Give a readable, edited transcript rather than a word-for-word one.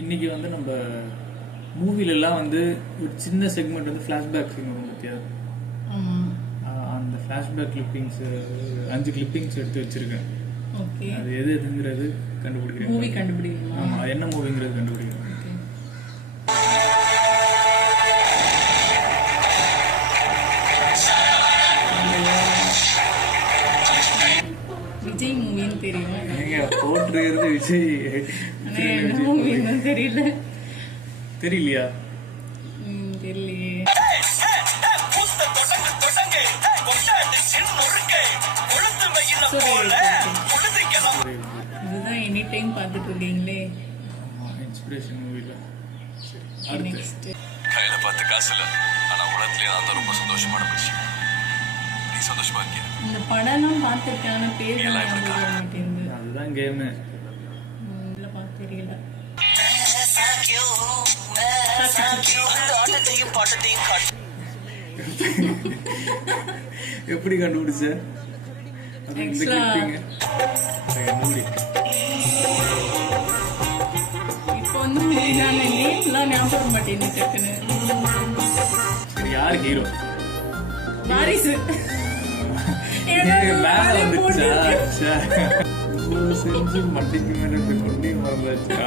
இன்னைக்கு வந்து நம்ம மூவிலெல்லாம் வந்து ஒரு சின்ன செக்மெண்ட் வந்து ஃப்ளாஷ்பேக் சீன் வரும் பத்தியா? அந்த ஃப்ளாஷ்பேக் கிளிப்பிங்ஸ் 5 கிளிப்பிங்ஸ் எடுத்து வச்சிருக்கேன். ஓகே. அது எது எதுங்கிறது கண்டுபிடிக்கிறேன். மூவி கண்டுபிடிக்கணுமா? ஆமா, என்ன மூவிங்கிறது கண்டுபிடிக்கிறேன். விஜய் மூவின்னு தெரியும். நீங்க போட்டுருக்கிறது விஜய் என்ன மூவின்னு தெரியல. தெரியலையா? தெரியலையே. இதுதான் எனி டைம் பார்த்துட்டு இருக்கீங்களே. இன்ஸ்பிரேஷன் மூவில நெக்ஸ்ட் கையில பார்த்து காசு இல்ல, ஆனா உலகத்திலே நான் தான் ரொம்ப சந்தோஷமான மனுஷன். நீ சந்தோஷமா இருக்கியா? இந்த படம்லாம் பார்த்துருக்கேன், ஆனா பேர் மாட்டேங்குது. அதுதான் கேம். இல்ல பார்த்து தெரியல. எப்படி கண்டுபிடிச்ச? இப்போ வந்து நேம்லாம் ஞாபகம் மாட்டேங்குது டக்குன்னு. சரி, யார் ஹீரோ? வாரிசு. மேல வந்துச்சா? செஞ்சு மட்டிக்கு மேல கொண்டே மறந்தாச்சா?